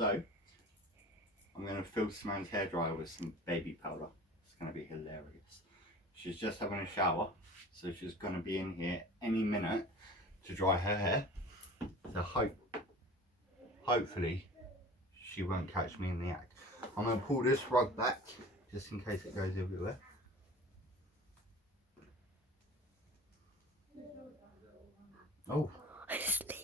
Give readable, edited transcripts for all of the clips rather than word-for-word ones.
So I'm going to fill Simone's hairdryer with some baby powder. It's going to be hilarious. She's just having a shower, so she's going to be in here any minute to dry her hair. So hopefully she won't catch me in the act. I'm going to pull this rug back just in case it goes everywhere. Oh. It's leaking.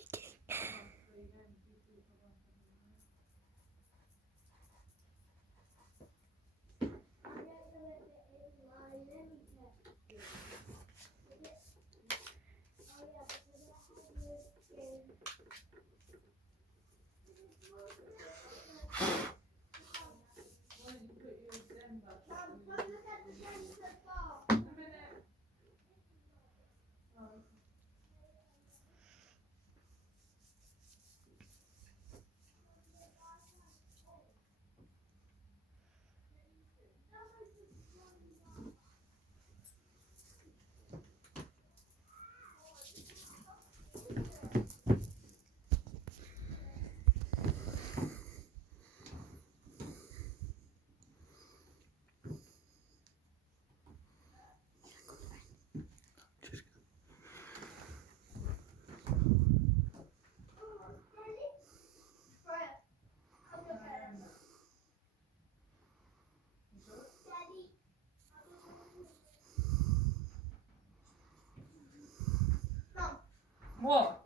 What?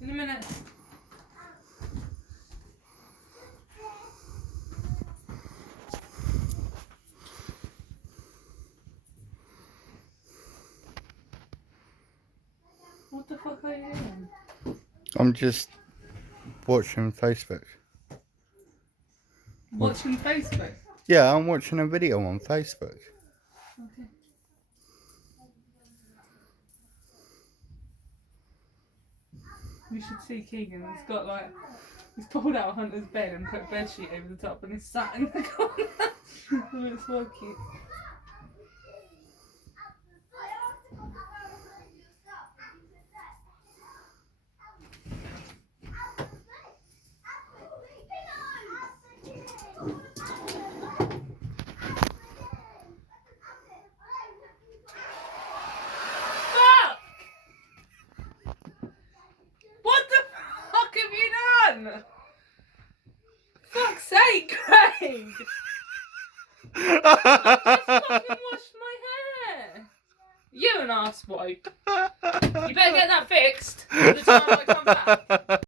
In a minute. What the fuck are you doing? I'm just watching Facebook. Watching Facebook? Yeah, I'm watching a video on Facebook. Okay. You should see Keegan. He's pulled out Hunter's bed and put a bedsheet over the top and he's sat in the corner. And it's so cute. Fuck! What the fuck have you done? Fuck's sake, Craig! I just fucking washed my hair. You an arsewipe. You better get that fixed by the time I come back.